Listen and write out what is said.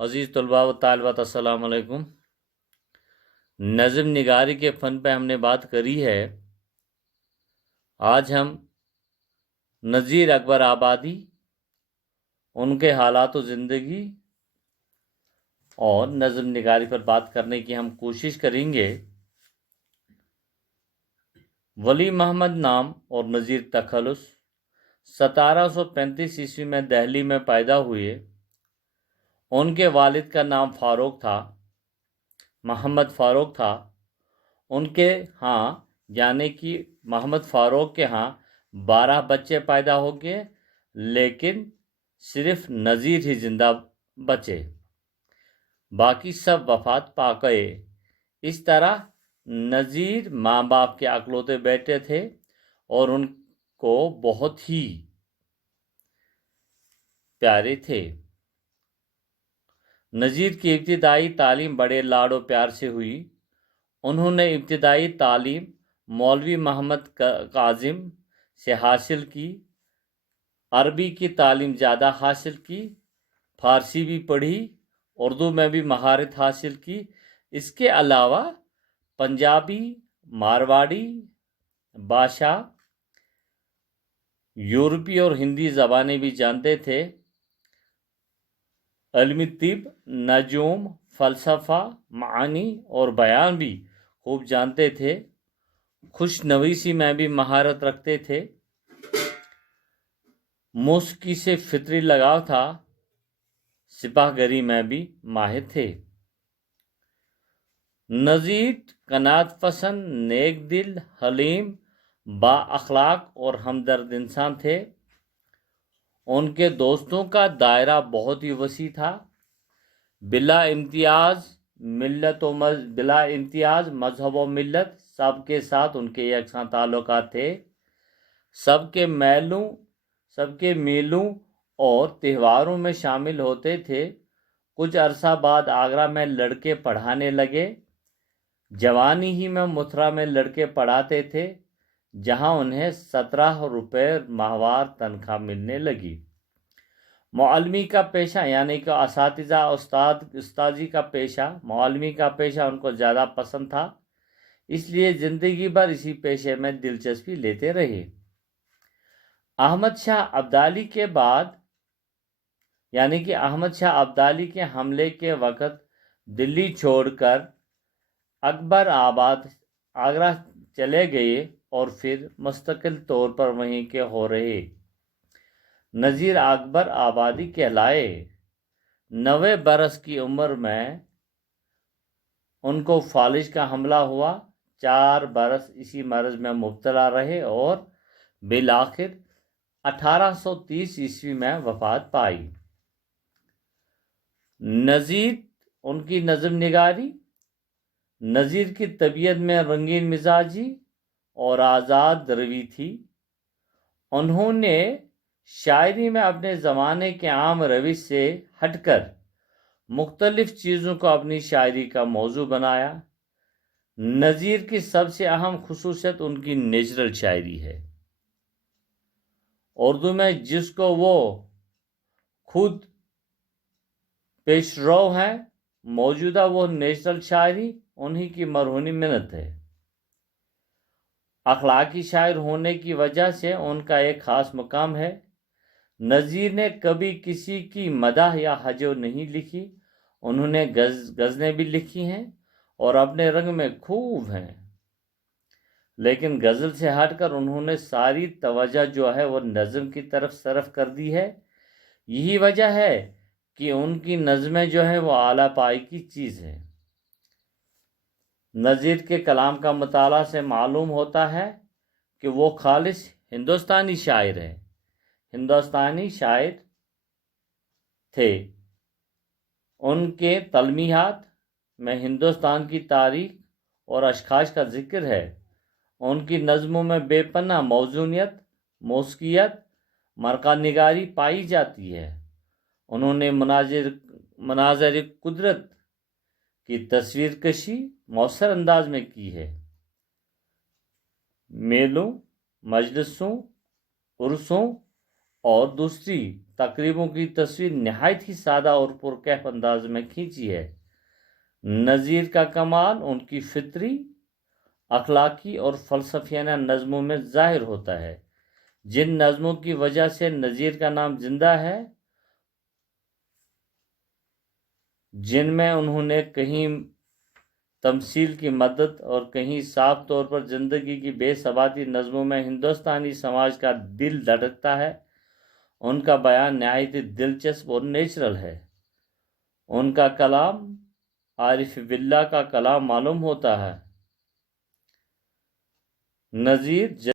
अज़ीज़ तलबा व तालिबात अस्सलाम अलैकुम। नज़म निगारी के फ़न पे हमने बात करी है। आज हम नज़ीर अकबर आबादी, उनके हालात व ज़िंदगी और नज़म निगारी पर बात करने की हम कोशिश करेंगे। वली मोहम्मद नाम और नज़ीर तखल्लुस 1735 ईस्वी में दिल्ली में पैदा हुए। उनके वालिद का नाम फ़ारूक था, मोहम्मद फ़ारूक था। उनके यहाँ यानी कि मोहम्मद फ़ारूक के यहाँ 12 बच्चे पैदा हो गए, लेकिन सिर्फ नज़ीर ही जिंदा बचे, बाकी सब वफात पा गए। इस तरह नज़ीर माँ बाप के अकलौते बेटे थे और उनको बहुत ही प्यारे थे। नज़ीर की इब्तिदाई तालीम बड़े लाडो प्यार से हुई। उन्होंने इब्तिदाई तालीम मौलवी मोहम्मद काजिम से हासिल की, अरबी की तालीम ज़्यादा हासिल की, फ़ारसी भी पढ़ी, उर्दू में भी महारत हासिल की। इसके अलावा पंजाबी, मारवाड़ी भाषा, यूरोपी और हिंदी ज़बानें भी जानते थे। इल्म तिब, नजूम, फ़लसफ़ा, मानी और बयान भी खूब जानते थे। खुशनवीसी में भी महारत रखते थे। मौसीकी से फितरी लगाव था। सिपाहगरी में भी माहिर थे। नज़ीर कनात पसंद, नेक दिल, हलीम, बा अखलाक और हमदर्द इंसान थे। उनके दोस्तों का दायरा बहुत ही वसी था। बिला इम्तियाज़ मजहब व मिल्लत सबके साथ उनके यकसां ताल्लुकात थे। सबके मेलों और त्योहारों में शामिल होते थे। कुछ अरसा बाद आगरा में लड़के पढ़ाने लगे। जवानी ही में मथुरा में लड़के पढ़ाते थे, जहां उन्हें 17 रुपये माहवार तनख्वाह मिलने लगी। मौलवी का पेशा यानी कि असातिज़ा उस्तादी का पेशा, मौलवी का पेशा उनको ज़्यादा पसंद था, इसलिए ज़िंदगी भर इसी पेशे में दिलचस्पी लेते रहे। अहमद शाह अब्दाली के बाद यानी कि अहमद शाह अब्दाली के हमले के वक़्त दिल्ली छोड़कर अकबर आबाद आगरा चले गए और फिर मुस्तकिल तौर पर वहीं के हो रहे। नज़ीर अकबर आबादी कहलाए। 90 बरस की उम्र में उनको फालिज का हमला हुआ। 4 बरस इसी मर्ज में मुब्तला रहे और बिलाखिर 1830 ईस्वी में वफात पाई। नज़ीर उनकी नज़म निगारी। नज़ीर की तबीयत में रंगीन मिजाजी और आज़ाद रवी थी। उन्होंने शायरी में अपने ज़माने के आम रविश से हटकर मुख्तलिफ चीज़ों को अपनी शायरी का मौजू बनाया। नज़ीर की सबसे अहम खुसूसियत उनकी नेचुरल शायरी है। उर्दू में जिसको वो खुद पेशरो हैं, मौजूदा वो नेचुरल शायरी उन्हीं की मरहूनी मिन्नत है। अखलाकी शायर होने की वजह से उनका एक ख़ास मुकाम है। नज़ीर ने कभी किसी की मदाह या हजो नहीं लिखी। उन्होंने गज़लें भी लिखी हैं और अपने रंग में खूब हैं, लेकिन गज़ल से हटकर उन्होंने सारी तवज्जो जो है वो नज़म की तरफ सर्फ कर दी है। यही वजह है कि उनकी नज़में जो है वो आला पाई की चीज़ है। नज़ीर के कलाम का मुताला से मालूम होता है कि वो खालिस हिंदुस्तानी शायर है, हिंदुस्तानी शायर थे। उनके तलमीहात में हिंदुस्तान की तारीख और अशखास का जिक्र है। उनकी नज़मों में बेपनाह मौज़ूनियत, मौसीकियत, मरका निगारी पाई जाती है। उन्होंने मनाज़र कुदरत की तस्वीर कशी मौसर अंदाज में की है। मेलों, मजलिसों, उर्सों और दूसरी تقریبوں کی تصویر نہایت ہی سادہ اور پرکیف انداز میں کھینچی ہے۔ نظیر کا کمال ان کی فطری، اخلاقی اور فلسفیانہ نظموں میں ظاہر ہوتا ہے۔ جن نظموں کی وجہ سے نظیر کا نام زندہ ہے، جن میں انہوں نے کہیں تمثیل کی مدت اور کہیں صاف طور پر زندگی کی بے ثباتی نظموں میں ہندوستانی سماج کا دل دھڑکتا ہے، ان کا بیان نہایت دلچسپ اور نیچرل ہے۔ ان کا کلام عارف باللہ کا کلام معلوم ہوتا ہے۔ نظیر